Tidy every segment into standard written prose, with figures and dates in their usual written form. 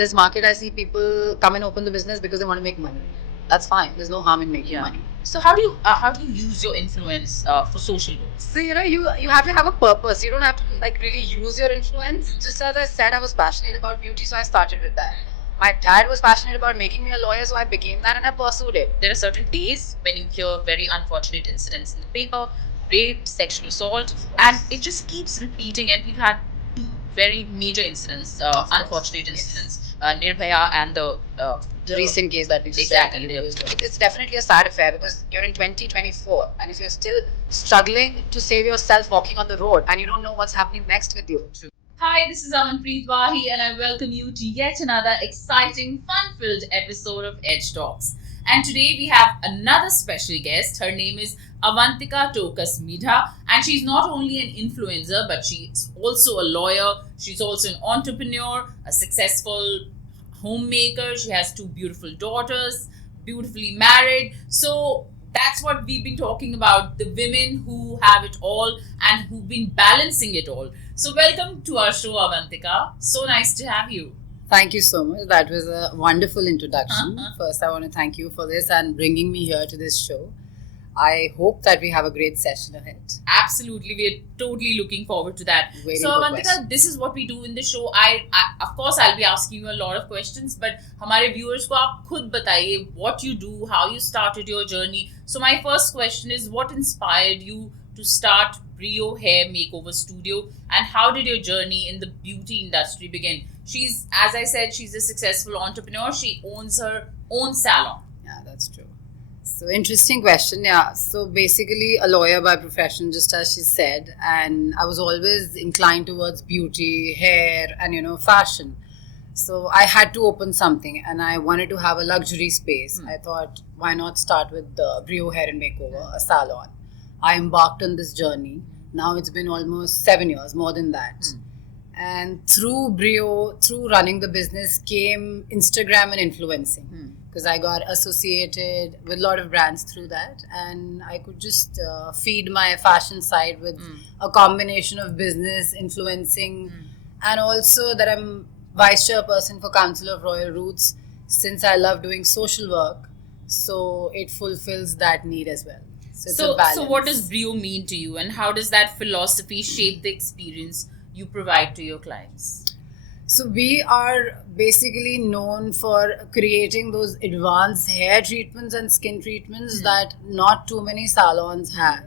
this market, I see people come and open the business because they want to make money. That's fine. There's no harm in making money. So how do you use your influence for social goals? So you have to have a purpose. You don't have to really use your influence. Just as I said, I was passionate about beauty, so I started with that. My dad was passionate about making me a lawyer, so I became that and I pursued it. There are certain days when you hear very unfortunate incidents in the paper, rape, sexual assault, and it just keeps repeating. And we've had two very major incidents, unfortunate incidents, Nirbhaya and The recent case that we just Exactly. It's definitely a sad affair because you're in 2024 and if you're still struggling to save yourself walking on the road and you don't know what's happening next with you. Hi, this is Amanpreet Wahi, and I welcome you to yet another exciting, fun-filled episode of Edge Talks. And today we have another special guest. Her name is Avantika Tokas Midha, and she's not only an influencer, but she's also a lawyer. She's also an entrepreneur, a successful homemaker. She has two beautiful daughters, beautifully married. So that's what we've been talking about, the women who have it all and who've been balancing it all. So welcome to our show, Avantika. So nice to have you. Thank you so much. That was a wonderful introduction. First, I want to thank you for this and bringing me here to this show. I hope that we have a great session ahead. Absolutely, we're totally looking forward to that. Very So good Avantika, question. this is what we do in the show. I of course I'll be asking you a lot of questions, but हमारे viewers को आप खुद बताइए what you do, how you started your journey. So my first question is, what inspired you to start Brio Hair Makeover Studio, and how did your journey in the beauty industry begin? She's, as I said, she's a successful entrepreneur. She owns her own salon. Yeah, that's true. So interesting question. Yeah. So basically a lawyer by profession, just as she said, and I was always inclined towards beauty, hair, and fashion. So I had to open something and I wanted to have a luxury space. I thought, why not start with the Brio Hair and Makeover, a salon. I embarked on this journey. Now it's been almost 7 years, more than that. And through Brio, through running the business came Instagram and influencing. Because I got associated with a lot of brands through that, and I could just feed my fashion side with a combination of business, influencing, and also that I'm vice chairperson for Council of Royal Roots since I love doing social work, so it fulfills that need as well. So it's a balance. So what does Brio mean to you, and how does that philosophy shape the experience you provide to your clients? So we are basically known for creating those advanced hair treatments and skin treatments that not too many salons have.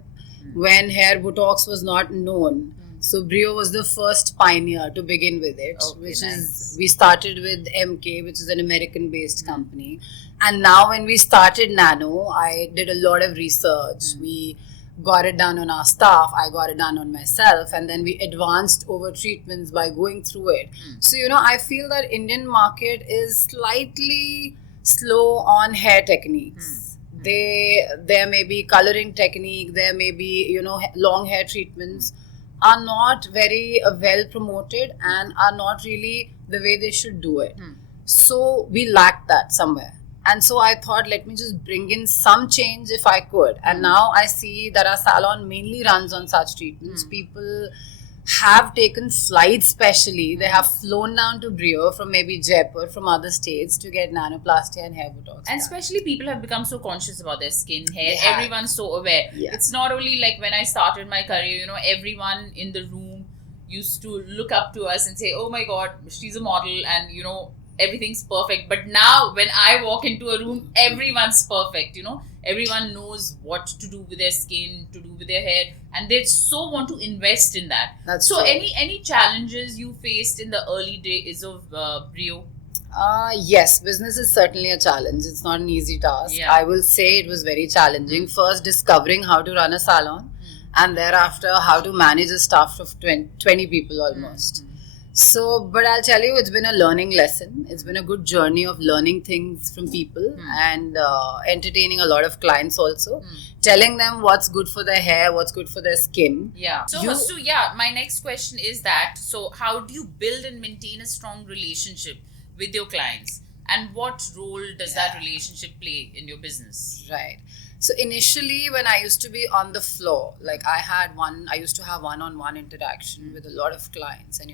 When hair Botox was not known, so Brio was the first pioneer to begin with it, we started with MK, which is an American-based company. And now when we started Nano, I did a lot of research. We got it done on our staff, I got it done on myself, and then we advanced over treatments by going through it. So I feel that Indian market is slightly slow on hair techniques. There may be coloring technique, there may be long hair treatments are not very well promoted and are not really the way they should do it. So we lack that somewhere. And so I thought, let me just bring in some change if I could. And now I see that our salon mainly runs on such treatments. People have taken flights specially. They have flown down to Brio from maybe Jaipur, from other states to get nanoplasty and hair Botox. And especially people have become so conscious about their skin, hair. Yeah. Everyone's so aware. Yeah. It's not only like when I started my career, everyone in the room used to look up to us and say, oh my God, she's a model, and everything's perfect. But now when I walk into a room, everyone's perfect. Everyone knows what to do with their skin, to do with their hair, and they so want to invest in that. That's so true. any challenges you faced in the early days of Brio? Yes, business is certainly a challenge. It's not an easy task. Yeah. I will say it was very challenging. First, discovering how to run a salon, and thereafter how to manage a staff of 20 people almost. So, but I'll tell you, it's been a learning lesson. It's been a good journey of learning things from people and entertaining a lot of clients also. Telling them what's good for their hair, what's good for their skin. Yeah. So, my next question is that, so how do you build and maintain a strong relationship with your clients? And what role does that relationship play in your business? Right. So initially, when I used to be on the floor, like I used to have one-on-one interaction with a lot of clients, and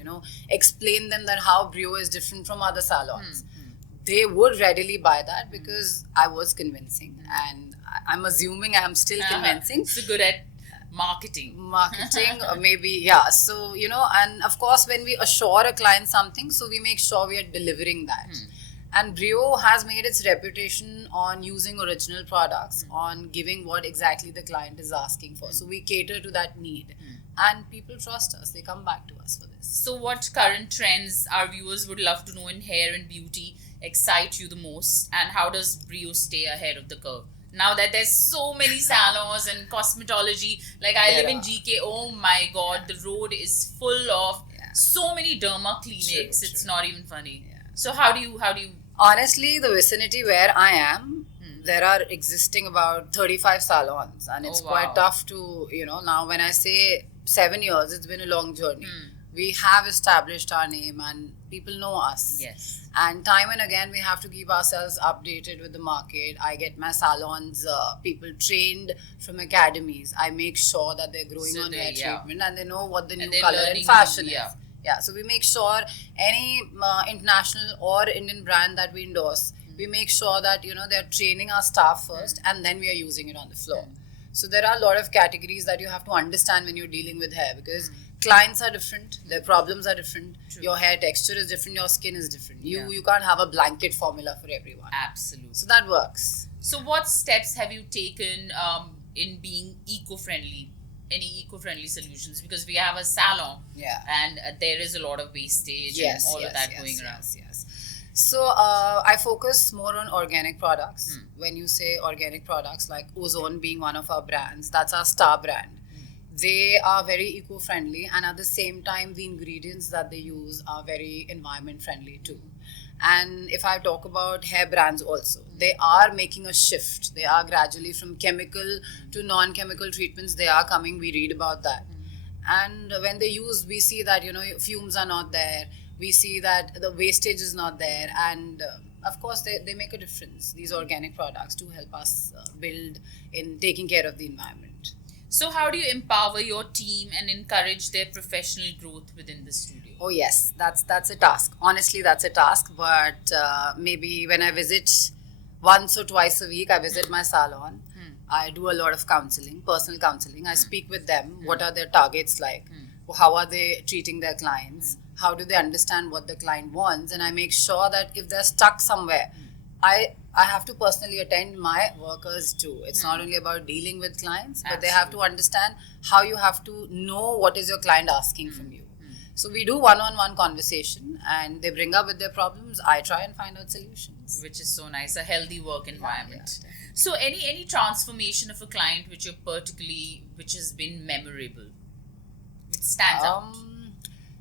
explain them that how Brio is different from other salons. They would readily buy that because I was convincing, and I'm assuming I'm still convincing. So good at marketing Or maybe, yeah. So and of course, when we assure a client something, so we make sure we are delivering that. And Brio has made its reputation on using original products, on giving what exactly the client is asking for. So we cater to that need. And people trust us. They come back to us for this. So what current trends our viewers would love to know in hair and beauty excite you the most, and how does Brio stay ahead of the curve? Now that there's so many salons and cosmetology, like I live in GK, oh my god, the road is full of so many derma clinics. It's not even funny. So how do you Honestly, the vicinity where I am, there are existing about 35 salons, and it's quite tough to, now when I say 7 years, it's been a long journey. We have established our name and people know us. Yes. And time and again, we have to keep ourselves updated with the market. I get my salons, people trained from academies. I make sure that they're growing on hair treatment and they know what the new color and fashion is. Yeah, so we make sure any international or Indian brand that we endorse, we make sure that, they're training our staff first and then we are using it on the floor. So there are a lot of categories that you have to understand when you're dealing with hair, because clients are different, their problems are different, your hair texture is different, your skin is different. You can't have a blanket formula for everyone. Absolutely. So that works. So what steps have you taken in being eco-friendly? Any eco-friendly solutions? Because we have a salon, and there is a lot of wastage and all of that going around. Yes. So I focus more on organic products. When you say organic products, like Ozone being one of our brands, that's our star brand. They are very eco-friendly, and at the same time, the ingredients that they use are very environment-friendly too. And if I talk about hair brands also, they are making a shift. They are gradually from chemical to non-chemical treatments. They are coming. We read about that. And when they use, we see that, fumes are not there. We see that the wastage is not there. And of course, they make a difference. These organic products to help us build in taking care of the environment. So how do you empower your team and encourage their professional growth within the studio? Oh yes, that's a task. Honestly, that's a task. But maybe when I visit once or twice a week, I visit my salon. I do a lot of counseling, personal counseling. I speak with them. What are their targets like? How are they treating their clients? How do they understand what the client wants? And I make sure that if they're stuck somewhere, I have to personally attend my workers too. It's not only about dealing with clients, but they have to understand how you have to know what is your client asking from you. So we do one-on-one conversation, and they bring up with their problems. I try and find out solutions. Which is so nice, a healthy work environment. Yeah. So any transformation of a client which has been memorable, which stands out?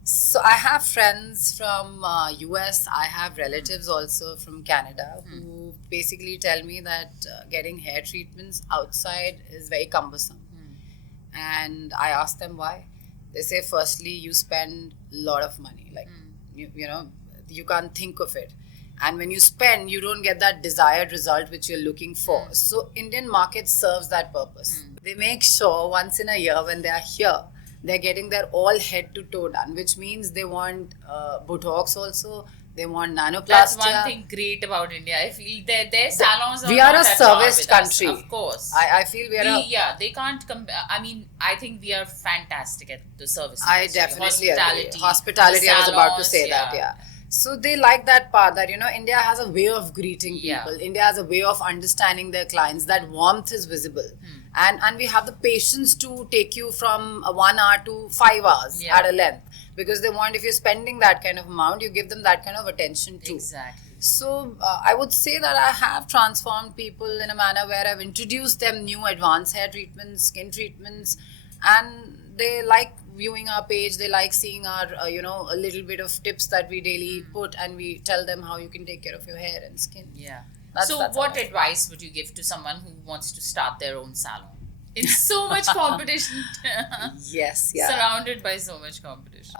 So I have friends from US. I have relatives also from Canada who basically tell me that getting hair treatments outside is very cumbersome. And I ask them why. They say, firstly, you spend a lot of money. Like, you can't think of it. And when you spend, you don't get that desired result which you're looking for. So Indian market serves that purpose. They make sure once in a year when they are here, they're getting their all head to toe done, which means they want Botox also. They want nanoplastia. That's one thing great about India. I feel their salons are we are not a at par serviced with country. Us, of course. I feel they can't I mean, I think we are fantastic at the service I industry. definitely agree. Hospitality, I was about to say that, So they like that part that, India has a way of greeting people. India has a way of understanding their clients. That warmth is visible. And we have the patience to take you from 1 hour to 5 hours at a length. Because they want, if you're spending that kind of amount, you give them that kind of attention too. Exactly. So I would say that I have transformed people in a manner where I've introduced them new advanced hair treatments, skin treatments, and they like viewing our page. They like seeing our, a little bit of tips that we daily put, and we tell them how you can take care of your hair and skin. Yeah. That's what advice would you give to someone who wants to start their own salon? It's so much competition. Yes, Surrounded by so much competition.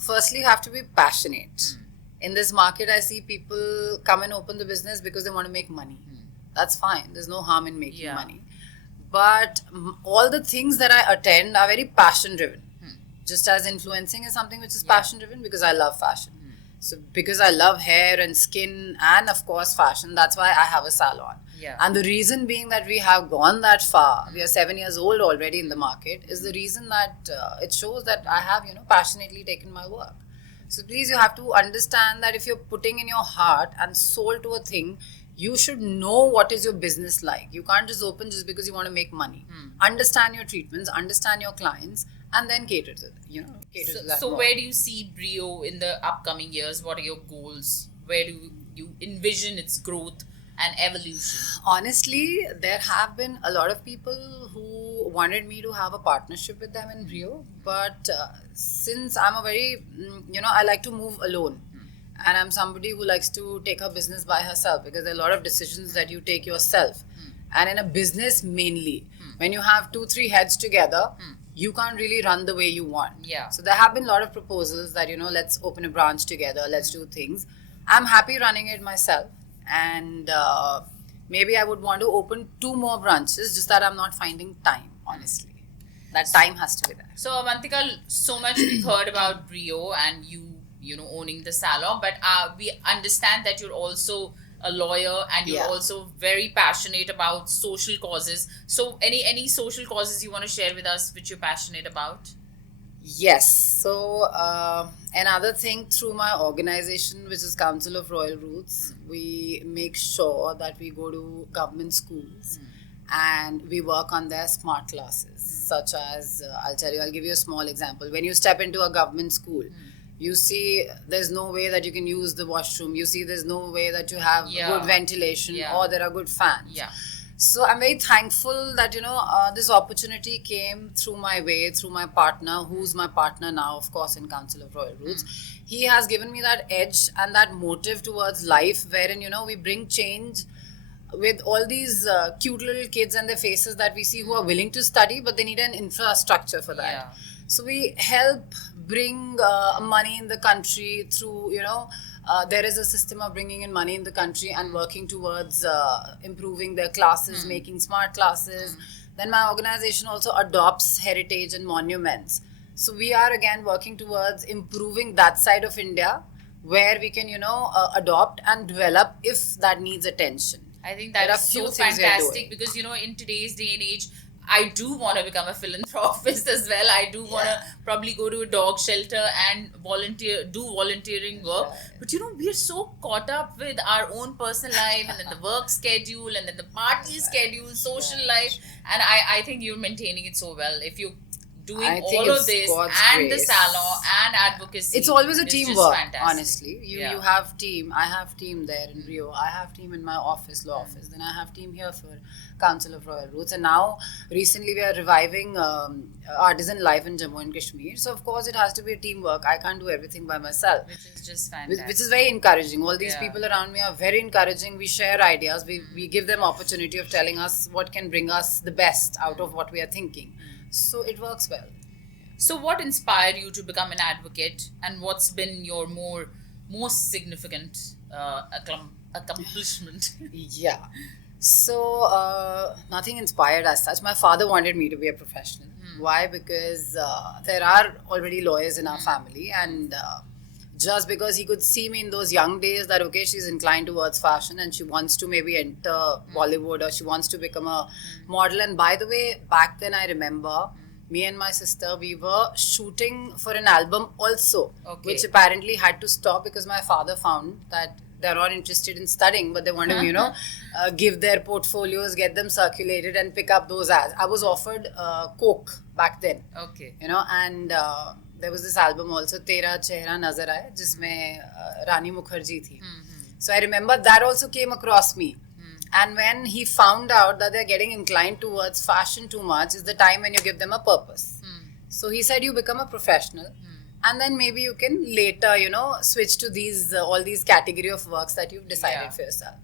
Firstly, you have to be passionate. In this market, I see people come and open the business because they want to make money. That's fine. There's no harm in making money. But all the things that I attend are very passion driven. Just as influencing is something which is passion driven, because I love fashion. So because I love hair and skin and of course fashion, that's why I have a salon. Yeah. And the reason being that we have gone that far, we are 7 years old already in the market, is the reason that it shows that I have, passionately taken my work. So please, you have to understand that if you're putting in your heart and soul to a thing, you should know what is your business like. You can't just open just because you want to make money. Understand your treatments, understand your clients, and then cater to cater to that. So more. where do you see Brio in the upcoming years? What are your goals? Where do you envision its growth and evolution? Honestly, there have been a lot of people who wanted me to have a partnership with them in Brio, but since I'm a very, I like to move alone. And I'm somebody who likes to take her business by herself, because there are a lot of decisions that you take yourself. And in a business mainly, when you have 2-3 heads together, you can't really run the way you want. Yeah. So there have been a lot of proposals that, let's open a branch together, let's do things. I'm happy running it myself. And maybe I would want to open 2 more branches, just that I'm not finding time, honestly. That time has to be there. So Avantika, so much we've heard about Brio and you know, owning the salon, but we understand that you're also a lawyer and you're also very passionate about social causes. So any social causes you want to share with us which you're passionate about? Yes. So another thing, through my organization, which is Council of Royal Roots, we make sure that we go to government schools and we work on their smart classes, such as, I'll give you a small example. When you step into a government school, you see there's no way that you can use the washroom. You see there's no way that you have good ventilation or there are good fans. Yeah. So I'm very thankful that, this opportunity came through my way, through my partner, who's my partner now, of course, in Council of Royal Roots. He has given me that edge and that motive towards life, wherein, we bring change with all these cute little kids and their faces that we see who are willing to study, but they need an infrastructure for that. Yeah. So we help bring money in the country through, there is a system of bringing in money in the country and working towards improving their classes, making smart classes. Then my organization also adopts heritage and monuments. So we are again working towards improving that side of India, where we can, adopt and develop if that needs attention. I think that is so fantastic, because in today's day and age, I do want to become a philanthropist as well. I do want to probably go to a dog shelter and do volunteering work. But we are so caught up with our own personal life, and then the work schedule, and then the party schedule, social life. And I think you're maintaining it so well. If you're doing all of this and grace. The salon and advocacy, it's always a teamwork, honestly. You have team. I have team there in Rio. I have team in my office, law office. Then I have team here for Council of Royal Roots. And now, recently, we are reviving artisan life in Jammu and Kashmir. So, of course, it has to be a teamwork. I can't do everything by myself. Which is just fantastic. Which is very encouraging. All these people around me are very encouraging. We share ideas. We give them opportunity of telling us what can bring us the best out of what we are thinking. So, it works well. So, what inspired you to become an advocate, and what's been your most significant accomplishment? Yeah. So, nothing inspired as such. My father wanted me to be a professional. Why? Because there are already lawyers in our family, and just because he could see me in those young days that, okay, she's inclined towards fashion and she wants to maybe enter Bollywood, or she wants to become a model. And by the way, back then I remember me and my sister, we were shooting for an album also, which apparently had to stop because my father found that they're not interested in studying, but they want to, give their portfolios, get them circulated and pick up those ads. I was offered Coke back then. Okay. And there was this album also, Tera Chehra Nazar Aaye, jisme Rani Mukherjee thi. So I remember that also came across me. And when he found out that they're getting inclined towards fashion too much, is the time when you give them a purpose. So he said, you become a professional. And then maybe you can later, switch to these all these category of works that you've decided for yourself.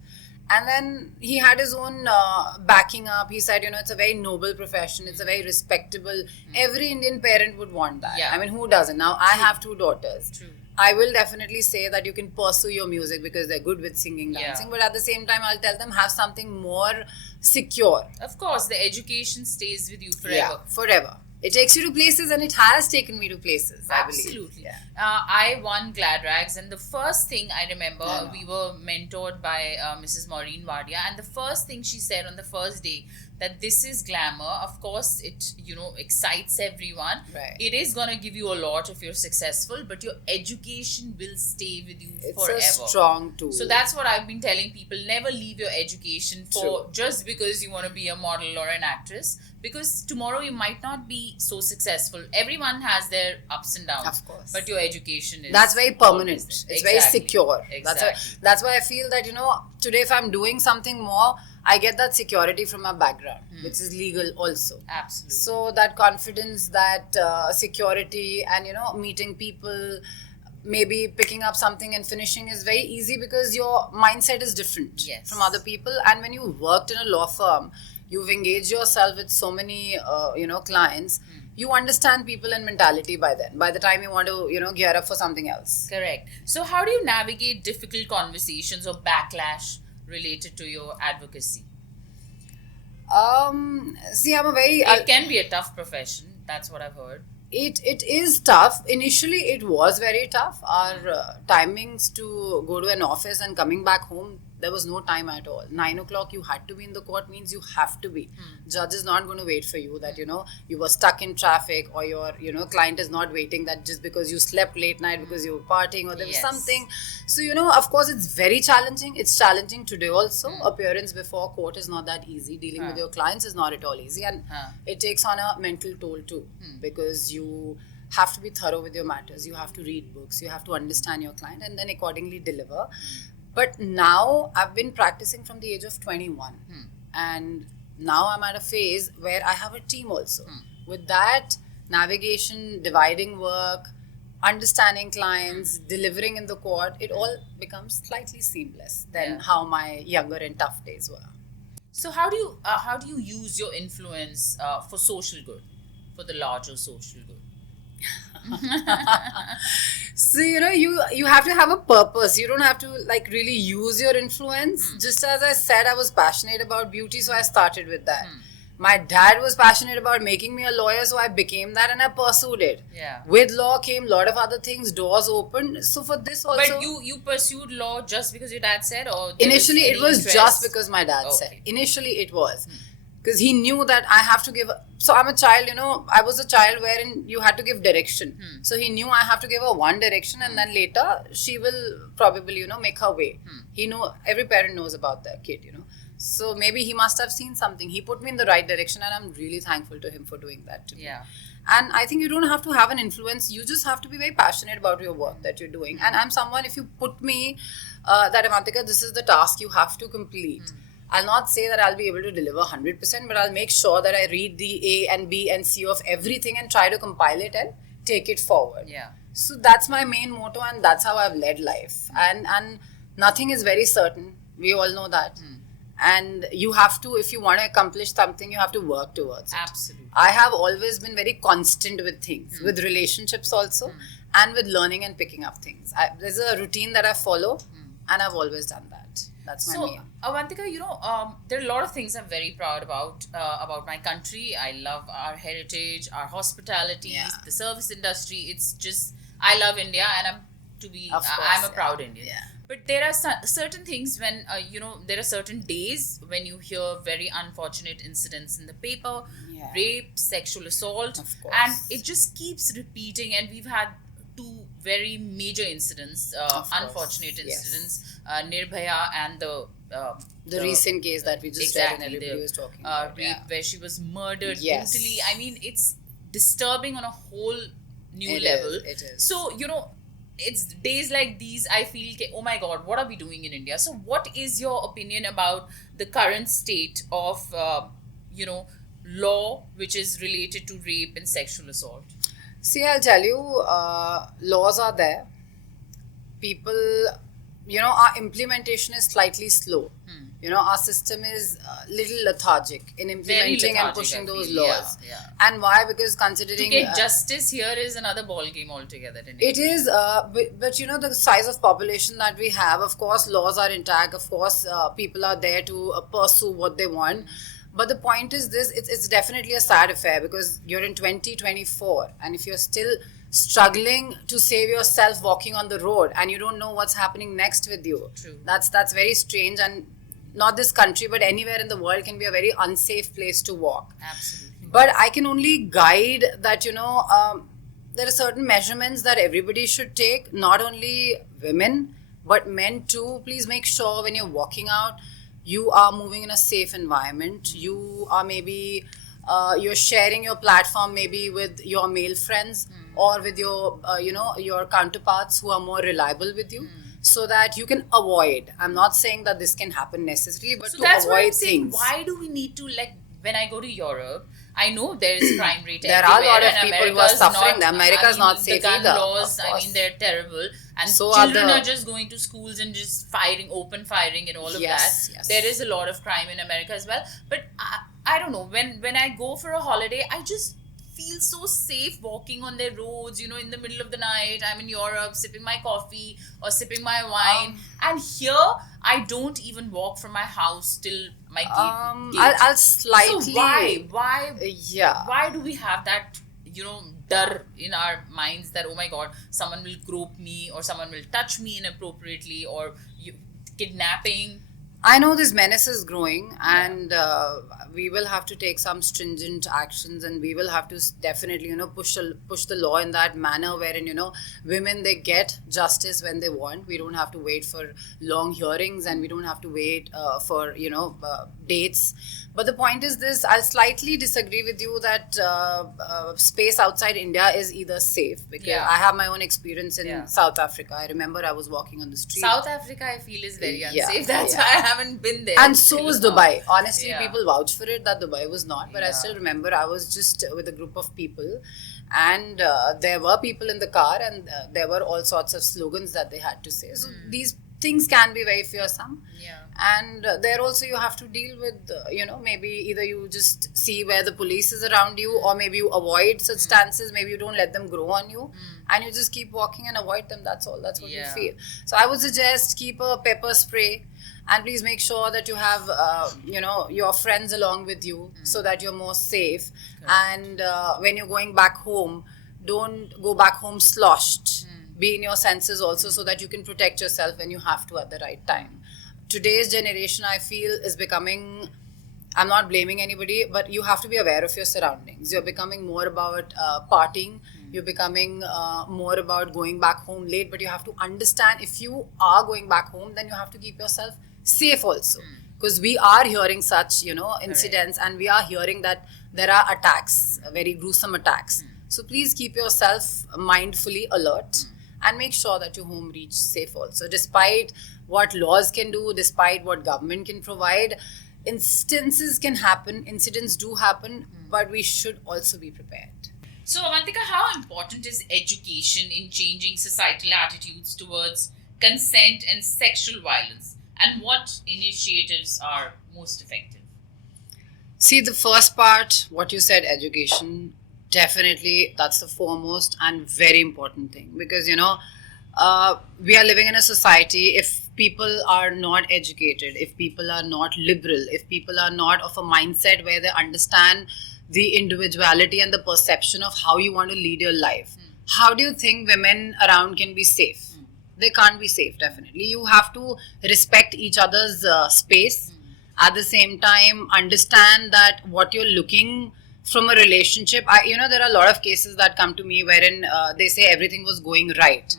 And then he had his own backing up. He said, it's a very noble profession. It's a very respectable. Every Indian parent would want that. I mean, who doesn't? Now, I have 2 daughters. I will definitely say that you can pursue your music because they're good with singing, Yeah. dancing. But at the same time, I'll tell them have something more secure. Of course, the education stays with you forever. Yeah, forever. It takes you to places, and it has taken me to places. I believe. Absolutely. Yeah. I won Glad Rags, and the first thing I remember, I know. we were mentored by Mrs. Maureen Wadia, and the first thing she said on the first day that this is glamour. Of course, it excites everyone. Right. It is gonna give you a lot if you're successful, but your education will stay with you It's forever. a strong tool. So that's what I've been telling people. Never leave your education for True. just because you want to be a model or an actress. Because tomorrow you might not be so successful. Everyone has their ups and downs. Of course. But your education is That's very permanent. always It's there. very Exactly. secure. Exactly. That's why I feel that today if I'm doing something more, I get that security from my background, which is legal also. Absolutely. So that confidence, that security, and meeting people, maybe picking up something and finishing is very easy because your mindset is different Yes. from other people. And when you worked in a law firm, you've engaged yourself with so many clients. You understand people and mentality by then. By the time you want to gear up for something else. Correct. So how do you navigate difficult conversations or backlash related to your advocacy? See, I'm a very It can be a tough profession. That's what I've heard. it is tough. Initially, it was very tough. Our timings to go to an office and coming back home, there was no time at all. 9 o'clock, you had to be in the court means you have to be. Judge is not going to wait for you that, you were stuck in traffic, or your, client is not waiting that just because you slept late night because you were partying or there was Yes. something. So, of course, it's very challenging. It's challenging today also. Appearance before court is not that easy. Dealing with your clients is not at all easy. And it takes on a mental toll too, because you have to be thorough with your matters. You have to read books. You have to understand your client and then accordingly deliver. But now I've been practicing from the age of 21. And now I'm at a phase where I have a team also. With that, navigation, dividing work, understanding clients, delivering in the court, it all becomes slightly seamless than Yeah. how my younger and tough days were. So how do you use your influence for social good, for the larger social good? So you have to have a purpose. You don't have to really use your influence. Just as I said, I was passionate about beauty, so I started with that. My dad was passionate about making me a lawyer, so I became that and I pursued it. Yeah. With law came a lot of other things, doors opened. So for this also, But you pursued law just because your dad said, or there initially it any was interest? just because my dad said. Okay. Initially it was. Because he knew that I have to give. So I'm a child, I was a child wherein you had to give direction. So he knew I have to give her one direction, and then later she will probably, make her way. He know every parent knows about their kid, So maybe he must have seen something. He put me in the right direction, and I'm really thankful to him for doing that to me. Yeah. And I think you don't have to have an influence. You just have to be very passionate about your work that you're doing. And I'm someone, if you put me that, Avantika, this is the task you have to complete. I'll not say that I'll be able to deliver 100%, but I'll make sure that I read the A and B and C of everything and try to compile it and take it forward. Yeah. So that's my main motto, and that's how I've led life. And nothing is very certain. We all know that. And you have to, if you want to accomplish something, you have to work towards it. Absolutely. I have always been very constant with things, with relationships also, and with learning and picking up things. There's a routine that I follow, and I've always done that. That's my So, main. Avantika, there are a lot of things I'm very proud about my country. I love our heritage, our hospitality, Yeah. the service industry. It's just, I love India, and Of course, I'm a yeah. proud Indian. Yeah. But there are certain things when, there are certain days when you hear very unfortunate incidents in the paper, Yeah. rape, sexual assault, Of course. and it just keeps repeating. And we've had two very major incidents, Of course, unfortunate yes. incidents, Nirbhaya and The recent case that we just read and everybody was talking about. rape, where she was murdered Yes. brutally. I mean, it's disturbing on a whole new It level. is, it is. So, it's days like these I feel, oh my God, what are we doing in India? So, what is your opinion about the current state of, law which is related to rape and sexual assault? See, I'll tell you, laws are there. People, our implementation is slightly slow. our system is little lethargic in implementing and lethargic, pushing I those feel. laws. Yeah. And why? Because To considering get justice here is another ball game altogether. In it India. is, but the size of population that we have, of course, laws are intact. Of course, people are there to pursue what they want. But the point is this: it's definitely a sad affair because you're in 2024, and if you're still struggling to save yourself walking on the road, and you don't know what's happening next with you, True. that's very strange. And not this country, but anywhere in the world can be a very unsafe place to walk. Absolutely. But I can only guide that, there are certain measurements that everybody should take, not only women, but men too. Please make sure when you're walking out, you are moving in a safe environment. You are maybe, you're sharing your platform maybe with your male friends or with your, your counterparts who are more reliable with you. So that you can avoid. I'm not saying that this can happen necessarily, but So to that's what I'm avoid saying. things. Why do we need to, like, when I go to Europe, I know there is crime rate There are a everywhere lot of and people who are America's suffering. not, America's not safe the gun either, laws, of I course. mean, they're terrible. And So are children the- are just going to schools and just firing, open firing and all of Yes, that. yes. There is a lot of crime in America as well. But I don't know, when I go for a holiday, I just feel so safe walking on their roads, in the middle of the night. I'm in Europe sipping my coffee or sipping my wine. And here, I don't even walk from my house till my gate. I'll slightly. So why Yeah. why do we have that dar in our minds that, oh my god, someone will grope me or someone will touch me inappropriately or kidnapping? I know this menace is growing, and we will have to take some stringent actions, and we will have to definitely, push the law in that manner wherein, women, they get justice when they want. We don't have to wait for long hearings, and we don't have to wait for, dates. But the point is this: I'll slightly disagree with you that space outside India is either safe, because Yeah. I have my own experience in Yeah. South Africa. I remember I was walking on the street. South Africa, I feel, is very Yeah, unsafe. That's yeah. why I haven't been there. And so till was now. Dubai. Honestly, Yeah. people vouch for it that Dubai was not. But I Yeah. still remember I was just with a group of people, and there were people in the car, and there were all sorts of slogans that they had to say. So these things can be very fearsome. Yeah. And there also you have to deal with, maybe either you just see where the police is around you, or maybe you avoid such stances. Maybe you don't let them grow on you, and you just keep walking and avoid them. That's all. That's what you Yeah. feel. So I would suggest keep a pepper spray, and please make sure that you have, your friends along with you, so that you're more safe. And when you're going back home, don't go back home sloshed. Be in your senses also, so that you can protect yourself when you have to at the right time. Today's generation, I feel, is becoming, I'm not blaming anybody, but you have to be aware of your surroundings. You're becoming more about partying. You're becoming more about going back home late. But you have to understand, if you are going back home, then you have to keep yourself safe also. Because we are hearing such, incidents, and we are hearing that there are attacks, very gruesome attacks. So please keep yourself mindfully alert. And make sure that your home reach safe also. Despite what laws can do, despite what government can provide, instances can happen, incidents do happen, but we should also be prepared. So, Avantika, how important is education in changing societal attitudes towards consent and sexual violence? And what initiatives are most effective? See, the first part, what you said, education, definitely that's the foremost and very important thing. Because, we are living in a society, if people are not educated, if people are not liberal, if people are not of a mindset where they understand the individuality and the perception of how you want to lead your life, how do you think women around can be safe? They can't be safe, definitely. You have to respect each other's space. At the same time, understand that what you're looking from a relationship, there are a lot of cases that come to me wherein they say everything was going right,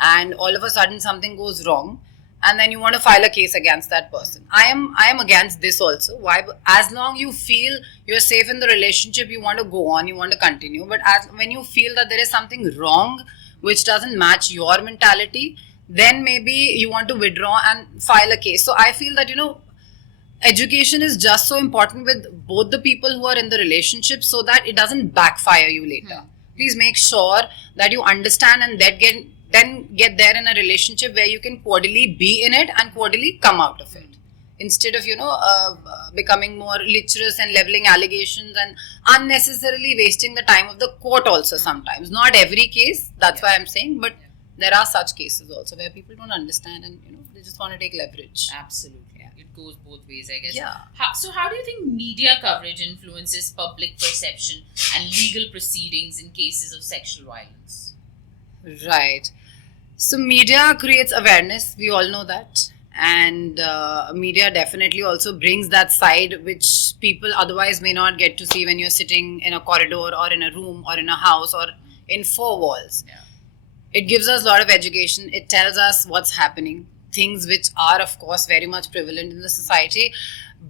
and all of a sudden something goes wrong, and then you want to file a case against that person. I am against this also. Why? As long you feel you're safe in the relationship, you want to go on, you want to continue. But when you feel that there is something wrong which doesn't match your mentality, then maybe you want to withdraw and file a case. So I feel that, education is just so important with both the people who are in the relationship, so that it doesn't backfire you later. Please make sure that you understand, and that then get there in a relationship where you can quarterly be in it and quarterly come out of it. instead of becoming more literous and leveling allegations and unnecessarily wasting the time of the court also sometimes. Not every case, that's why I'm saying, but there are such cases also where people don't understand and they just want to take leverage. Absolutely. It goes both ways, I guess. Yeah. So how do you think media coverage influences public perception and legal proceedings in cases of sexual violence? Right. So media creates awareness, we all know that. And media definitely also brings that side which people otherwise may not get to see when you're sitting in a corridor or in a room or in a house or in four walls. Yeah. It gives us a lot of education. It tells us what's happening, things which are, of course, very much prevalent in the society.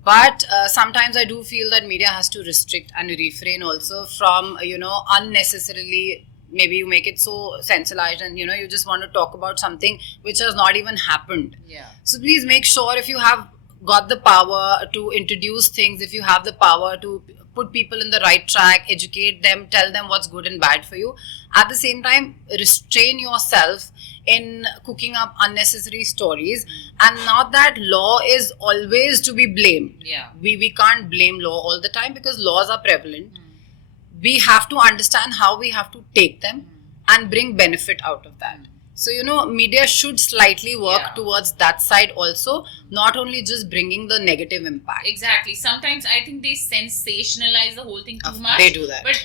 But sometimes I do feel that media has to restrict and refrain also from, unnecessarily, maybe you make it so sensationalized and, you just want to talk about something which has not even happened. Yeah. So please make sure if you have got the power to introduce things, if you have the power to put people in the right track, educate them, tell them what's good and bad for you. At the same time, restrain yourself in cooking up unnecessary stories. And not that law is always to be blamed. Yeah. We can't blame law all the time because laws are prevalent. We have to understand how we have to take them and bring benefit out of that. So, media should slightly work towards that side also, not only just bringing the negative impact. Exactly. Sometimes I think they sensationalize the whole thing too much. They do that. But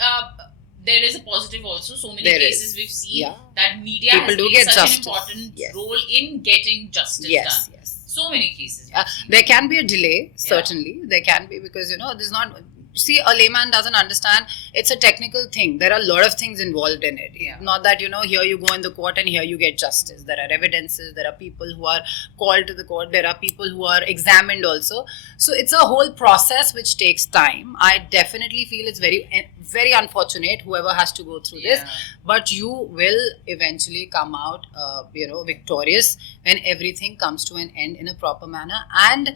there is a positive also. So many There cases is. we've seen Yeah. that media People has do played get such justice. an important Yes. role in getting justice Yes, done. yes. So many cases. There can be a delay, certainly. There can be because, there's not... See, a layman doesn't understand. It's a technical thing. There are a lot of things involved in it. Yeah. Not that, here you go in the court and here you get justice. There are evidences. There are people who are called to the court. There are people who are examined also. So it's a whole process which takes time. I definitely feel it's very, very unfortunate whoever has to go through this. But you will eventually come out, victorious when everything comes to an end in a proper manner. And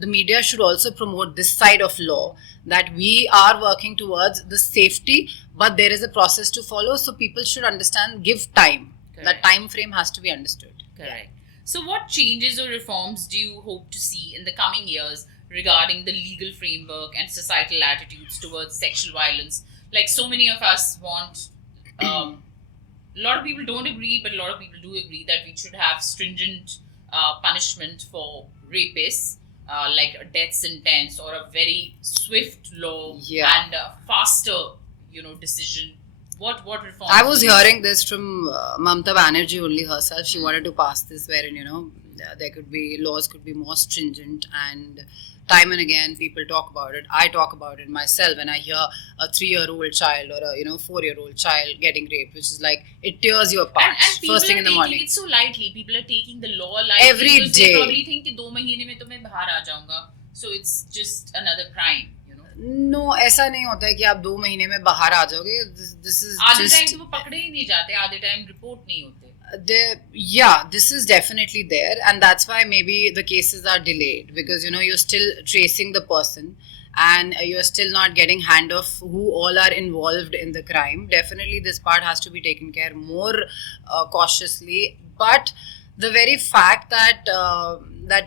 the media should also promote this side of law, that we are working towards the safety, but there is a process to follow. So people should understand, give time. Correct. That time frame has to be understood. Correct. So what changes or reforms do you hope to see in the coming years regarding the legal framework and societal attitudes towards sexual violence? Like so many of us want, a lot of people don't agree, but a lot of people do agree that we should have stringent punishment for rapists, like a death sentence or a very swift law and a faster, decision. What reforms? I was hearing this from Mamata Banerjee only herself. She wanted to pass this wherein, there could be, laws could be more stringent, and time and again people talk about it. I talk about it myself when I hear a 3-year-old child or a 4-year-old child getting raped, which is like, it tears you apart. And people first thing in the morning. are taking it so lightly. People are taking the law lightly. Every because day. They probably think कि 2 महीने में तो मैं बाहर आ जाऊंगा. So it's just another crime, No, ऐसा नहीं होता है कि आप 2 महीने में बाहर आ जाओगे. This is आधे just... टाइम तो वो पकड़े ही नहीं जाते. आधे टाइम रिपोर्ट नहीं होते. This is definitely there, and that's why maybe the cases are delayed, because you're still tracing the person and you're still not getting hand of who all are involved in the crime. Definitely this part has to be taken care more cautiously, but the very fact that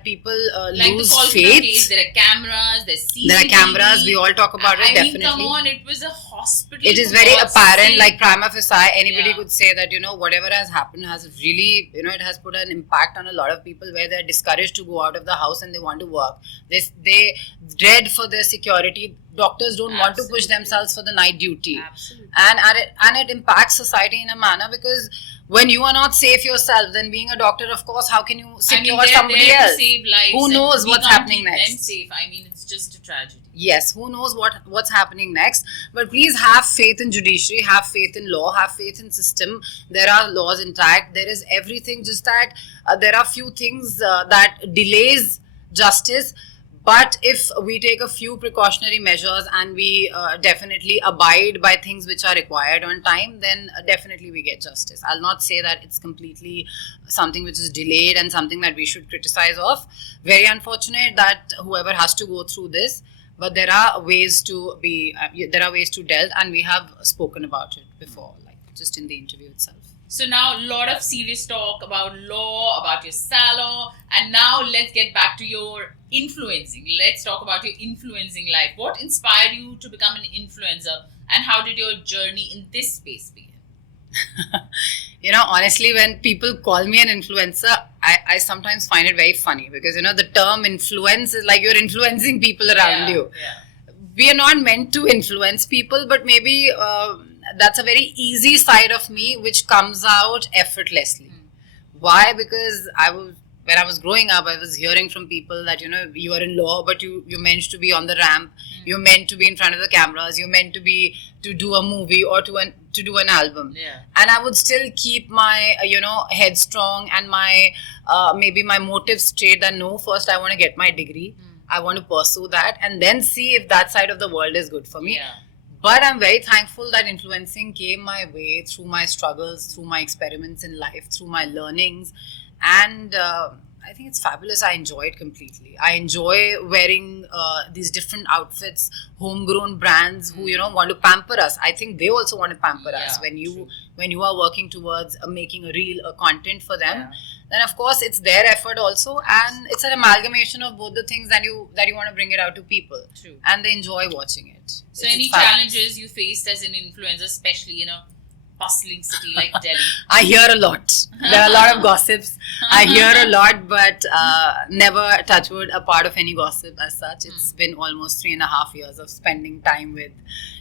people Like lose the Kolkata faith. case, there are cameras, there's CCTV. There are cameras, we all talk about it, I mean, definitely. come on, it was a hospital. It is for very God's apparent, sake. like prima facie, anybody Yeah. could say that, whatever has happened has really, it has put an impact on a lot of people where they're discouraged to go out of the house and they want to work. They dread for their security. Doctors don't want to push Absolutely. themselves for the night duty. Absolutely. And it impacts society in a manner, because when you are not safe yourself, then being a doctor, of course, how can you secure they're somebody there else? to save lives, Who and knows we what's can't happening keep next? Them safe. I mean, it's just a tragedy. Yes, who knows what's happening next. But please have faith in judiciary, have faith in law, have faith in system. There are laws intact. There is everything, just that there are few things that delays justice. But if we take a few precautionary measures and we definitely abide by things which are required on time, then definitely we get justice. I'll not say that it's completely something which is delayed and something that we should criticize of. Very unfortunate that whoever has to go through this, but there are ways to deal, and we have spoken about it before, like just in the interview itself. So now a lot of serious talk about law, about your salon, and now let's get back to your influencing. Let's talk about your influencing life. What inspired you to become an influencer, and how did your journey in this space begin? Honestly, when people call me an influencer, I sometimes find it very funny because, the term influence is like you're influencing people around you. Yeah. We are not meant to influence people, but maybe that's a very easy side of me which comes out effortlessly. Why? Because when I was growing up, I was hearing from people that, you are in law, but you're meant to be on the ramp, you're meant to be in front of the cameras, you're meant to do a movie or to do an album. Yeah. And I would still keep my, head strong and my, maybe my motive straight that no, first I want to get my degree. I want to pursue that and then see if that side of the world is good for me. Yeah. But I'm very thankful that influencing came my way through my struggles, through my experiments in life, through my learnings. And I think it's fabulous. I enjoy it completely. I enjoy wearing these different outfits, homegrown brands who, want to pamper us. I think they also want to pamper us. When you are working towards making a reel, a content for them. Yeah. Then of course it's their effort also, and it's an amalgamation of both the things that you want to bring it out to people. True. And they enjoy watching it. So It's any fabulous. challenges you faced as an influencer, especially in a bustling city like Delhi? I hear a lot. There are a lot of gossips. I hear a lot, but never, touch wood, a part of any gossip as such. It's been almost 3.5 years of spending time with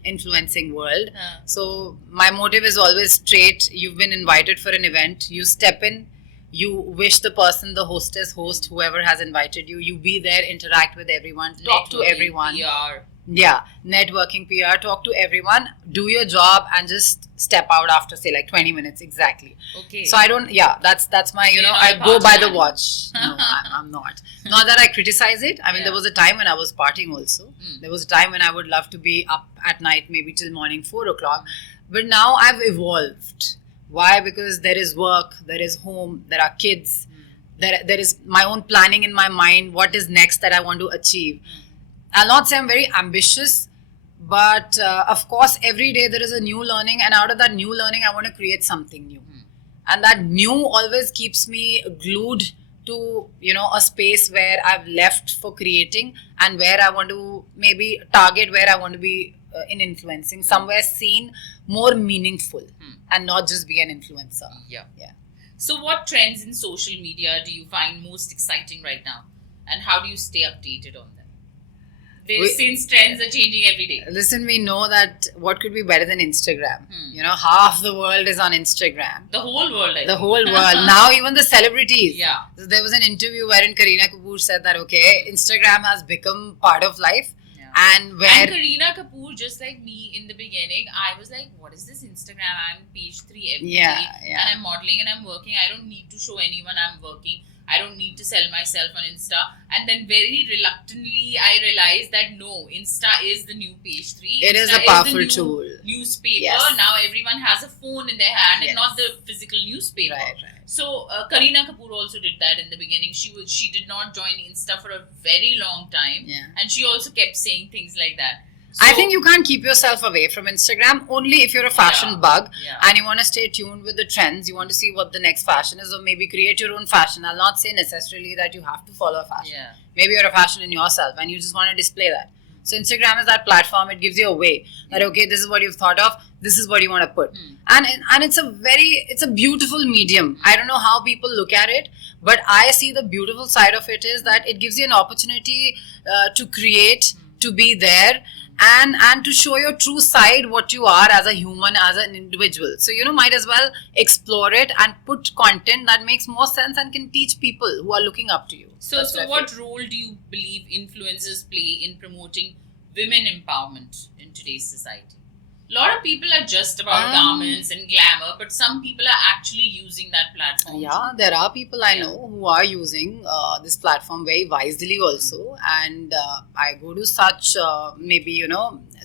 influencing world. So my motive is always straight. You've been invited for an event. You step in. You wish the person, the hostess, host, whoever has invited you, you be there, interact with everyone, talk to Networking, everyone. PR. Yeah, networking, PR, talk to everyone, do your job and just step out after say like 20 minutes exactly. Okay. So I don't, that's my, You're not I a go party by the animal. watch. No, I'm not. Not that I criticize it. I mean, Yeah. there was a time when I was partying also. There was a time when I would love to be up at night, maybe till morning 4 o'clock. But now I've evolved. Why? Because there is work, there is home, there are kids, there is my own planning in my mind, what is next that I want to achieve. I'll not say I'm very ambitious, but of course, every day there is a new learning, and out of that new learning, I want to create something new. And that new always keeps me glued to, a space where I've left for creating and where I want to maybe target where I want to be in influencing, somewhere seen more meaningful and not just be an influencer. Yeah. Yeah. So what trends in social media do you find most exciting right now? And how do you stay updated on them? Since trends are changing every day. Listen, we know that what could be better than Instagram? Half the world is on Instagram. The whole world, I The think. whole world. Now even the celebrities. Yeah. There was an interview wherein Kareena Kapoor said that, okay, Instagram has become part of life. Yeah. And where... And Kareena Kapoor, just like me in the beginning, I was like, what is this Instagram? I'm page 3 every Yeah, day. yeah. And I'm modeling and I'm working. I don't need to show anyone I'm working. I don't need to sell myself on Insta. And then very reluctantly, I realized that no, Insta is the new page 3. It is Insta a powerful the new tool. Newspaper. Yes. Now everyone has a phone in their hand Yes. and not the physical newspaper. Right. So Kareena Kapoor also did that in the beginning. She did not join Insta for a very long time. Yeah. And she also kept saying things like that. I So- think you can't keep yourself away from Instagram only if you're a fashion Yeah, bug yeah. and you want to stay tuned with the trends. You want to see what the next fashion is, or maybe create your own fashion. I'll not say necessarily that you have to follow a fashion. Yeah. Maybe you're a fashion in yourself and you just want to display that. So Instagram is that platform. It gives you a way that, okay, this is what you've thought of. This is what you want to put. And it's a beautiful medium. I don't know how people look at it, but I see the beautiful side of it is that it gives you an opportunity to create, to be there, and to show your true side, what you are as a human, as an individual. So might as well explore it and put content that makes more sense and can teach people who are looking up to you. So That's I what feel. role do you believe influencers play in promoting women empowerment in today's society? A lot of people are just about garments and glamour, but some people are actually using that platform. Yeah, there are people I Yeah. know who are using this platform very wisely also, and I go to such maybe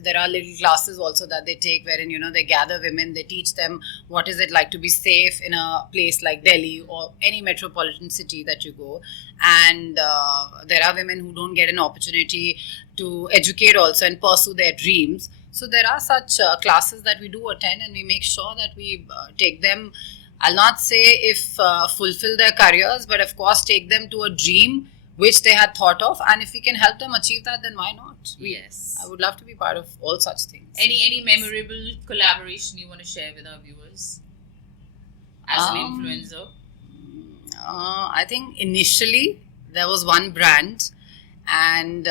there are little classes also that they take wherein they gather women, they teach them what is it like to be safe in a place like Delhi or any metropolitan city that you go, and there are women who don't get an opportunity to educate also and pursue their dreams. So there are such classes that we do attend, and we make sure that we take them I'll not say if fulfill their careers, but of course take them to a dream which they had thought of, and if we can help them achieve that, then why not? Yes. I would love to be part of all such things. Any memorable collaboration you want to share with our viewers as an influencer? I think initially there was one brand, and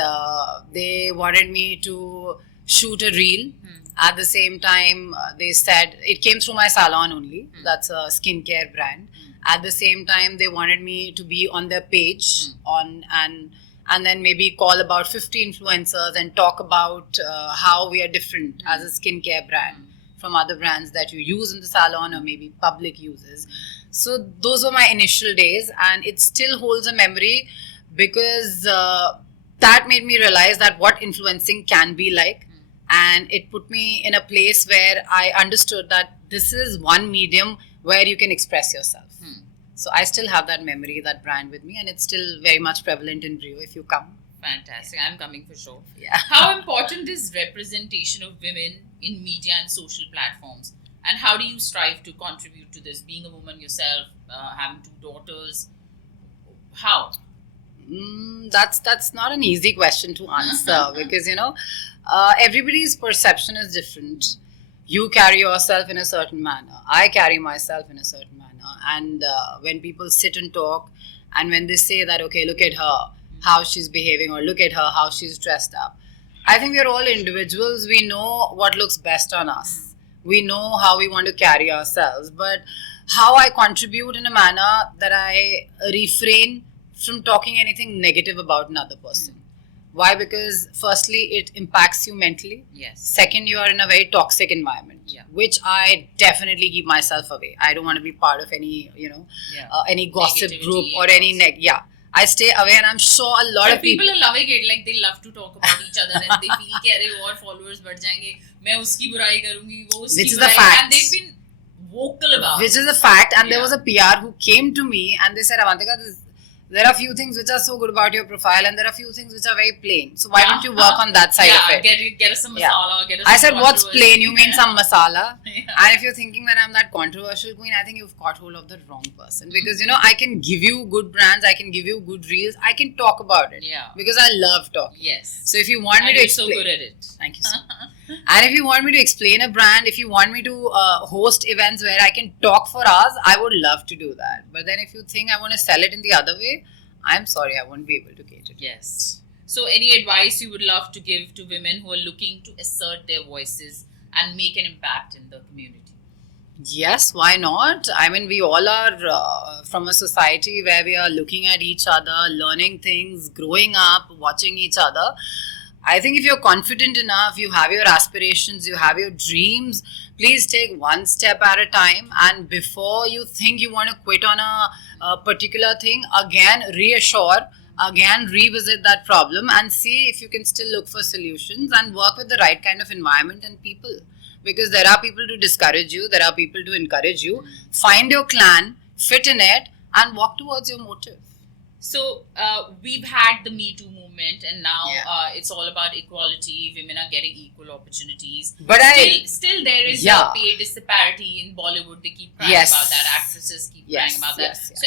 they wanted me to shoot a reel. At the same time, they said it came through my salon only. That's a skincare brand. At the same time, they wanted me to be on their page and then maybe call about 50 influencers and talk about how we are different as a skincare brand from other brands that you use in the salon or maybe public uses. So those were my initial days, and it still holds a memory because that made me realize that what influencing can be like. And it put me in a place where I understood that this is one medium where you can express yourself. So I still have that memory, that brand with me, and it's still very much prevalent in Rio if you come. Fantastic. I'm coming for sure. Yeah. How important is representation of women in media and social platforms? And how do you strive to contribute to this? Being a woman yourself, having 2 daughters, how? That's not an easy question to answer because everybody's perception is different. You carry yourself in a certain manner. I carry myself in a certain manner. And when people sit and talk, and when they say that, okay, look at her, how she's behaving, or look at her, how she's dressed up. I think we're all individuals. We know what looks best on us. We know how we want to carry ourselves. But how I contribute in a manner that I refrain from talking anything negative about another person. Why? Because firstly, it impacts you mentally. Yes. Second, you are in a very toxic environment, which I definitely keep myself away. I don't want to be part of any, any gossip Negativity group or and any I stay away, and I'm sure a lot but of people are loving it. Like they love to talk about each other, and they feel कि अरे और followers बढ़ जाएंगे. मैं उसकी बुराई करूँगी, वो उसकी Which is the बुराई, fact. and they've been vocal about which it. is a fact. And there Yeah. was a PR who came to me and they said, Avantika, there are few things which are so good about your profile, and there are few things which are very plain. So why don't you work on that side of it? Get us some masala. Get us I some said, what's controversy." plain? You mean some masala? Yeah. And if you're thinking that I'm that controversial queen, I think you've caught hold of the wrong person. Because, I can give you good brands, I can give you good reels, I can talk about it. Yeah. Because I love talking. Yes. So if you want me And to you're so explain... good at it. Thank you so much. And if you want me to explain a brand, if you want me to host events where I can talk for hours, I would love to do that. But then if you think I want to sell it in the other way, I'm sorry, I won't be able to cater to Yes. So, any advice you would love to give to women who are looking to assert their voices and make an impact in the community? Yes, why not? I mean, we all are from a society where we are looking at each other, learning things, growing up, watching each other. I think if you're confident enough, you have your aspirations, you have your dreams, please take one step at a time. And before you think you want to quit on a particular thing, again, reassure, again, revisit that problem and see if you can still look for solutions and work with the right kind of environment and people. Because there are people to discourage you, there are people to encourage you. Find your clan, fit in it, and walk towards your motive. So, we've had the Me Too movement, and now it's all about equality. Women are getting equal opportunities. But still there is a pay disparity in Bollywood. They keep crying about that. Actresses keep crying about that. So,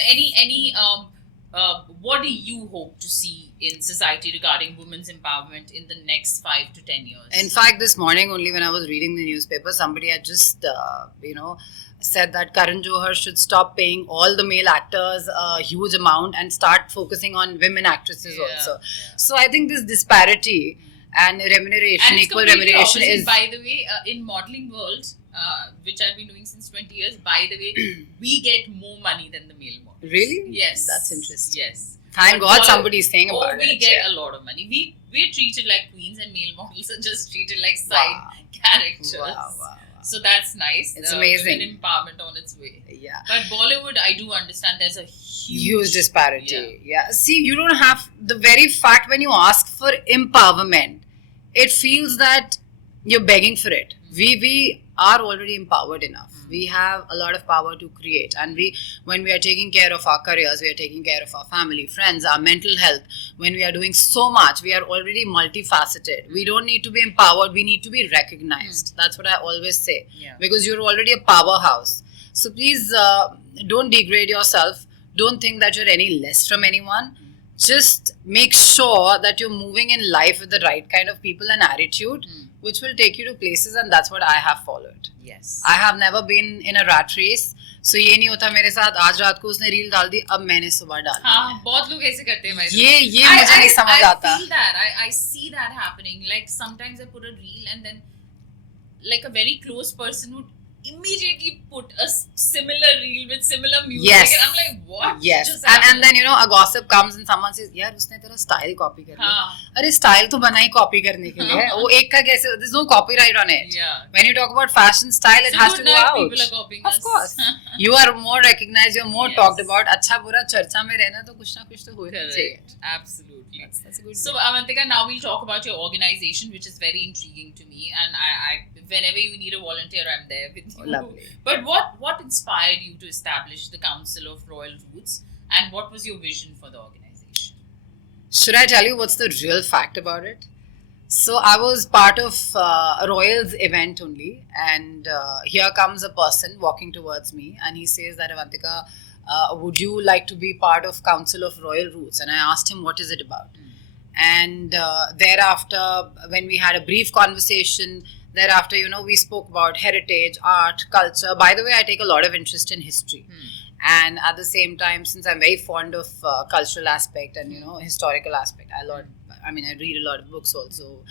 what do you hope to see in society regarding women's empowerment in the next 5 to 10 years? In fact, this morning only when I was reading the newspaper, somebody had just, said that Karan Johar should stop paying all the male actors a huge amount and start focusing on women actresses also. Yeah. So I think this disparity and remuneration, and equal remuneration opposite, is... By the way, in modeling world, which I've been doing since 20 years, by the way, we get more money than the male models. Really? Yes. That's interesting. Yes. Thank God somebody is saying about it. We get a lot of money. We're treated like queens, and male models are just treated like side characters. Wow. So that's nice. It's amazing. Women empowerment on its way. Yeah. But Bollywood, I do understand there's a huge disparity. Yeah. See, you don't have the very fact when you ask for empowerment, it feels that you're begging for it. We are already empowered enough. We have a lot of power to create, and when we are taking care of our careers, we are taking care of our family, friends, our mental health. When we are doing so much, we are already multifaceted. We don't need to be empowered, we need to be recognized. That's what I always say, because you're already a powerhouse. So please don't degrade yourself. Don't think that you're any less from anyone. Just make sure that you're moving in life with the right kind of people and attitude, which will take you to places, and that's what I have followed. Yes. I have never been in a rat race. So ये नहीं होता मेरे साथ आज रात को उसने reel डाल दी अब मैंने सुबह डाल दी हाँ बहुत लोग ऐसे करते हैं भाई ये मुझे नहीं समझ आता I feel that I see that happening like sometimes I put a reel and then like a very close person would immediately put a similar reel with similar music Yes. and I'm like what yes just and then you know a gossip comes and someone says यार उसने तेरा style copy कर लिया हाँ अरे style तो बना ही copy करने के लिए है वो एक का कैसे there's no copyright on it yeah when you talk about fashion style it so has to good go that out people are copying of us course you are more recognized you're more Yes. talked about अच्छा बुरा चर्चा में रहना तो कुछ ना कुछ तो हो ही चाहिए correct absolutely that's a good So, Avantika, now we'll talk about your organization, which is very intriguing to me. And I whenever you need a volunteer, I'm there with you. Oh, lovely. But what inspired you to establish the Council of Royal Roots, and what was your vision for the organization? Should I tell you what's the real fact about it? So I was part of a Royals event only, and here comes a person walking towards me, and he says that Avantika, would you like to be part of Council of Royal Roots? And I asked him, what is it about? And thereafter, when we had a brief conversation, thereafter, you know, we spoke about heritage, art, culture. By the way, I take a lot of interest in history. And at the same time, since I'm very fond of cultural aspect and, you know, historical aspect, I read a lot of books also,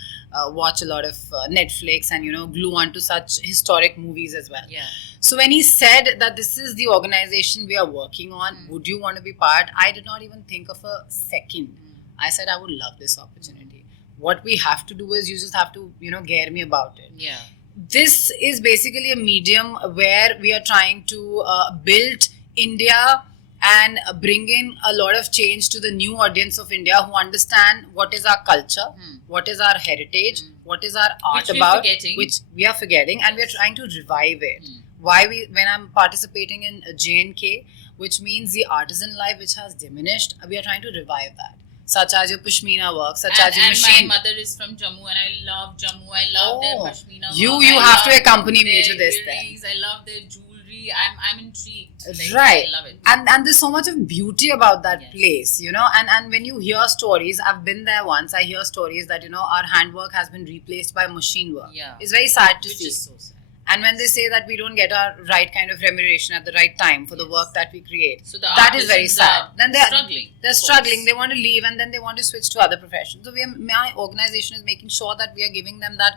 watch a lot of Netflix and, you know, glue onto such historic movies as well. Yeah. So when he said that this is the organization we are working on, would you want to be part? I did not even think of a second. I said I would love this opportunity. What we have to do is you just have to, you know, gear me about it. Yeah. This is basically a medium where we are trying to build India and bring in a lot of change to the new audience of India who understand what is our culture, what is our heritage, what is our art Which we're about, forgetting. which we are forgetting, and we are trying to revive it. When I'm participating in JNK, which means the artisan life which has diminished, we are trying to revive that. Such as your Pashmina work, such as your And machine. my mother is from Jammu, and I love Jammu. I love their Pashmina work. You I have to love accompany me their to this then. earrings. I love their jewelry. I'm intrigued. Like, Right. I love it. And there's so much of beauty about that Yes. place, you know, and when you hear stories, I've been there once, I hear stories that, you know, our handwork has been replaced by machine work. Yeah. It's very sad to Which see. is so sad. And when they say that we don't get our right kind of remuneration at the right time for the Yes. work that we create, So the that is very artisans sad. are Then they're struggling. They're of struggling. course. They want to leave, and then they want to switch to other professions. So my organization is making sure that we are giving them that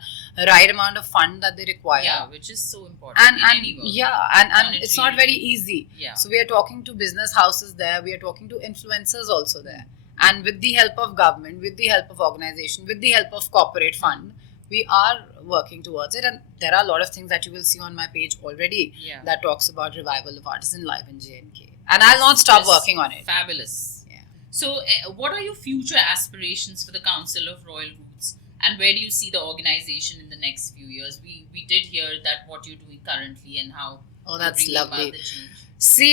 right amount of fund that they require. Yeah, which is so important And in any work. and it's not very easy. Yeah. So we are talking to business houses there. We are talking to influencers also there. And with the help of government, with the help of organization, with the help of corporate fund, we are working towards it. And there are a lot of things that you will see on my page already Yeah. that talks about revival of artisan life in JNK. And I'll not stop Just working on it. Fabulous. Yeah. So, what are your future aspirations for the Council of Royal Roots, and where do you see the organization in the next few years? We did hear that what you're doing currently and how Oh, you're that's bringing lovely. about the change. See,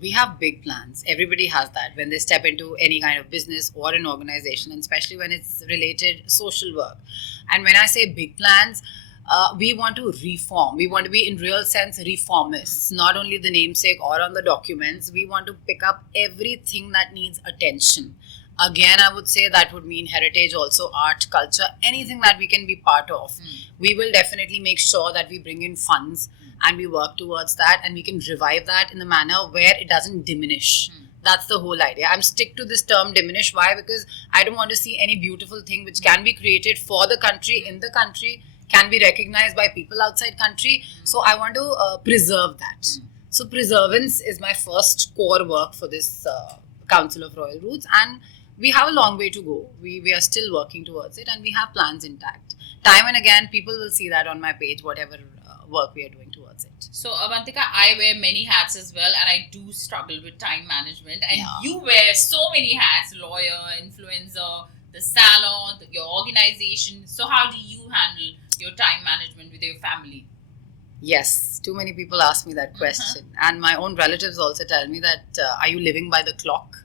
we have big plans. Everybody has that when they step into any kind of business or an organization, and especially when it's related social work. And when I say big plans, we want to reform. We want to be in real sense reformists, not only the namesake or on the documents. We want to pick up everything that needs attention. Again, I would say that would mean heritage, also art, culture, anything that we can be part of. We will definitely make sure that we bring in funds and we work towards that, and we can revive that in the manner where it doesn't diminish. That's the whole idea. I'm stick to this term diminish. Why? Because I don't want to see any beautiful thing which can be created for the country, in the country, can be recognized by people outside country. So I want to preserve that. So preservance is my first core work for this Council of Royal Roots, and we have a long way to go. We are still working towards it, and we have plans intact. Time and again, people will see that on my page, whatever work we are doing towards it. So, Avantika, I wear many hats as well, and I do struggle with time management. And Yeah. you wear so many hats: lawyer, influencer, the salon, your organization. So, how do you handle your time management with your family? Yes, too many people ask me that question, and my own relatives also tell me that are you living by the clock?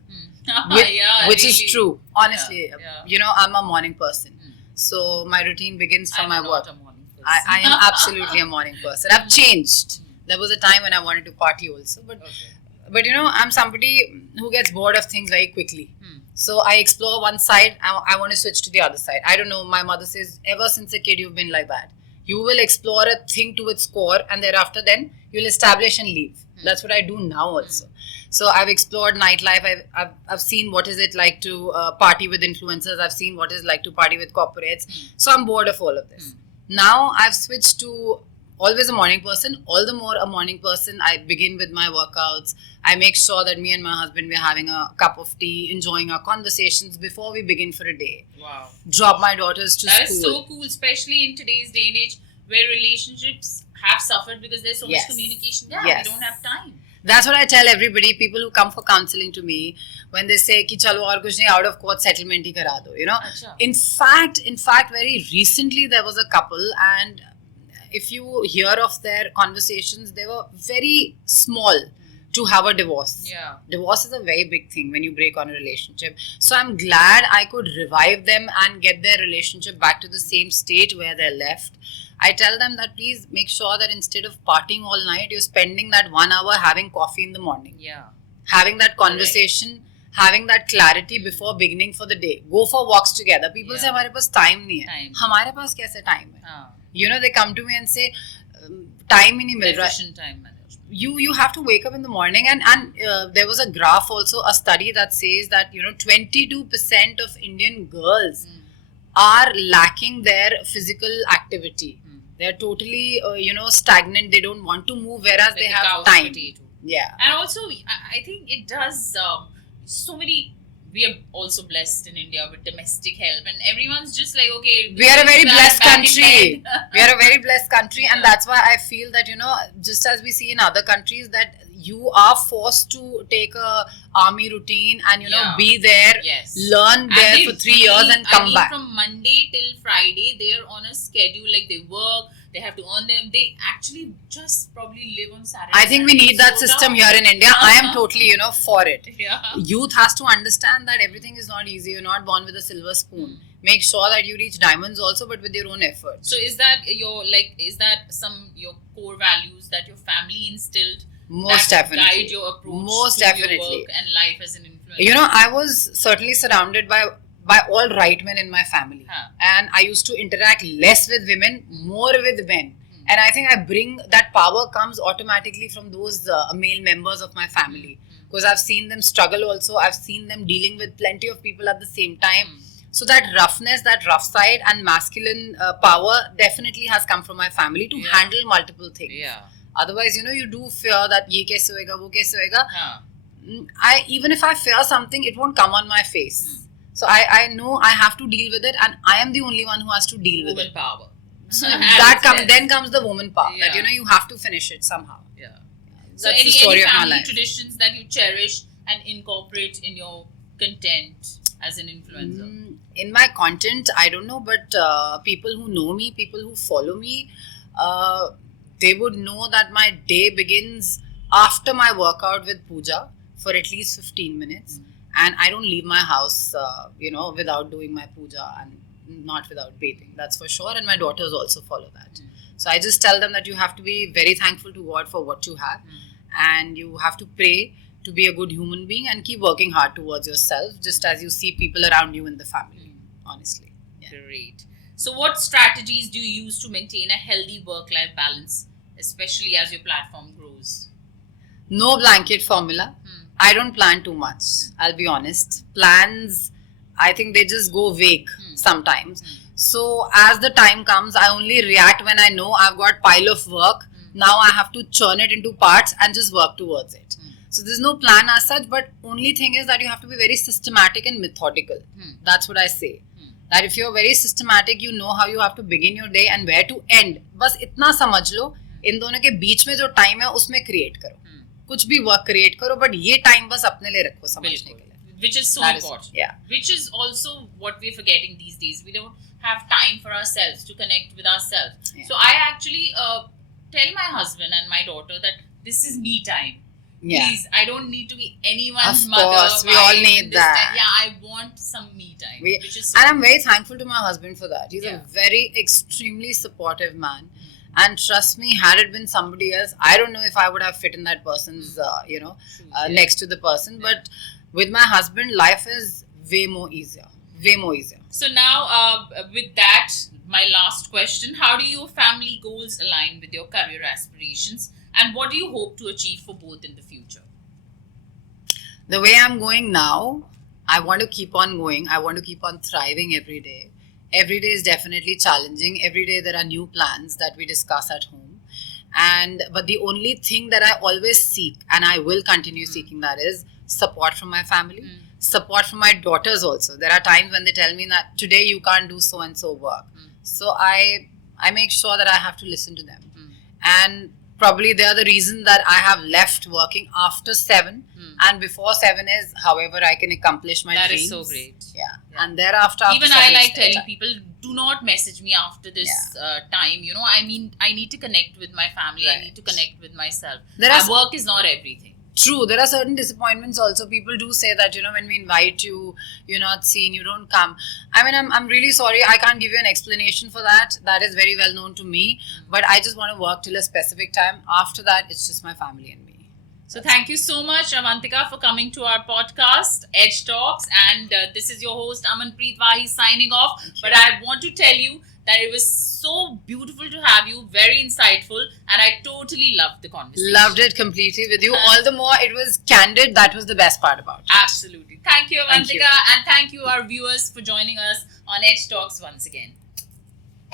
Yeah, Which really. is true. Honestly, Yeah. you know, I'm a morning person, so my routine begins from I'm my not work. a morning person. I am absolutely a morning person. I've changed, There was a time when I wanted to party also, but you know, I'm somebody who gets bored of things very quickly. So I explore one side, I want to switch to the other side. I don't know, my mother says, ever since a kid, you've been like that. You will explore a thing to its core, and thereafter, then you'll establish and leave. That's what I do now also. So I've explored nightlife. I've seen what is it like to party with influencers. I've seen what it's like to party with corporates. So I'm bored of all of this. Now I've switched to always a morning person. All the more a morning person. I begin with my workouts. I make sure that me and my husband, we're having a cup of tea, enjoying our conversations before we begin for a day. Wow. Drop my daughters to school. That is so cool, especially in today's day and age where relationships have suffered because there's so much communication. Yeah, we don't have time. That's what I tell everybody, people who come for counseling to me, when they say ki chalo aur kuch nahi, out of court settlement hi kara do, you know. Achha. In fact, very recently there was a couple, and if you hear of their conversations, they were very small to have a divorce. Yeah. Divorce is a very big thing when you break on a relationship. So I'm glad I could revive them and get their relationship back to the same state where they're left. I tell them that please make sure that instead of partying all night, you're spending that 1 hour having coffee in the morning. Yeah. Having that conversation, having that clarity before beginning for the day. Go for walks together. People say, हमारे पास time नहीं है. हमारे पास कैसे time है? You know, they come to me and say, time ही नहीं मिल रहा. Efficient time management. You have to wake up in the morning, and there was a graph also, a study that says that, you know, 22% of Indian girls are lacking their physical activity. They're totally, stagnant. They don't want to move, whereas they have time. Yeah. And also, I think it does so many. We are also blessed in India with domestic help, and everyone's just like, okay. We are a very blessed country. We are a very blessed country, and that's why I feel that, you know, just as we see in other countries, that you are forced to take a army routine and, you know, be there, learn there for 3 years and come back. From Monday till Friday, they are on a schedule, like they work, they have to earn them. They actually just probably live on Saturday. I think we need that system here in India. I am totally, you know, for it. Yeah. Youth has to understand that everything is not easy. You're not born with a silver spoon. Make sure that you reach diamonds also, but with your own effort. So is that your your core values that your family instilled? Most that definitely. Guide your approach Most to definitely. your work and life as an influencer. You know, I was certainly surrounded by all right men in my family. And I used to interact less with women, more with men. And I think I bring that power comes automatically from those male members of my family. Because I've seen them struggle also. I've seen them dealing with plenty of people at the same time. So that roughness, that rough side and masculine power definitely has come from my family to handle multiple things. Yeah. Otherwise, you know, you do fear that ye kaise hoega, wo kaise hoega. Even if I fear something, it won't come on my face. So I know I have to deal with it, and I am the only one who has to deal with it. Woman power. Then comes the woman power. That, you know, you have to finish it somehow. Yeah. That's So the story any of my family life. traditions that you cherish and incorporate in your content as an influencer? In my content, I don't know, but people who know me, people who follow me, they would know that my day begins after my workout with puja for at least 15 minutes. And I don't leave my house, without doing my puja and not without bathing. That's for sure. And my daughters also follow that. So I just tell them that you have to be very thankful to God for what you have. And you have to pray to be a good human being and keep working hard towards yourself, just as you see people around you in the family, honestly. Yeah. Great. So what strategies do you use to maintain a healthy work-life balance, especially as your platform grows? No blanket formula. I don't plan too much, I'll be honest. Plans, I think they just go vague sometimes. So as the time comes, I only react when I know I've got pile of work. Now I have to churn it into parts and just work towards it. So there's no plan as such, but only thing is that you have to be very systematic and methodical. That's what I say. That if you're very systematic, you know how you have to begin your day and where to end. बस इतना समझ लो, इन दोनों के बीच में जो time है उसमें create करो. कुछ भी वर्क क्रिएट करो, बट ये टाइम बस अपने लिए रखो समझने के लिए. Which is so important. Which is also what we're forgetting these days. We don't have time for ourselves to connect with ourselves. So I actually tell my husband and my daughter that this is me time. Please, I don't need to be anyone's mother. Of course, we all need that. Yeah, I want some me time. And I'm very thankful to my husband for that. He's a very extremely supportive man. And trust me, had it been somebody else, I don't know if I would have fit in that person's, next to the person. But with my husband, life is way more easier. Way more easier. So now, with that, my last question: how do your family goals align with your career aspirations, and what do you hope to achieve for both in the future? The way I'm going now, I want to keep on going. I want to keep on thriving every day. Every day is definitely challenging. Every day there are new plans that we discuss at home. But the only thing that I always seek, and I will continue seeking, that is support from my family, support from my daughters also. There are times when they tell me that today you can't do so and so work. So I make sure that I have to listen to them. And probably they are the reason that I have left working after 7, and before 7 is however I can accomplish my That dreams. is so great. Yeah. And thereafter, after Even 7 I is like the telling time. people, do not message me after this time. You know, I mean, I need to connect with my family. I Right. need to connect with myself. There are Work is not everything. True, there are certain disappointments also. People do say that, when we invite you, you're not seen, you don't come. I mean, I'm really sorry. I can't give you an explanation for that. That is very well known to me. But I just want to work till a specific time. After that, it's just my family and me. So thank you so much, Avantika, for coming to our podcast, Edge Talks. And this is your host, Amanpreet Wahi, signing off. But I want to tell you that it was so beautiful to have you, very insightful, and I totally loved the conversation. Loved it completely with you. All the more, it was candid. That was the best part about it. Absolutely. Thank you, Avantika, Thank you. and thank you, our viewers, for joining us on Edge Talks once again.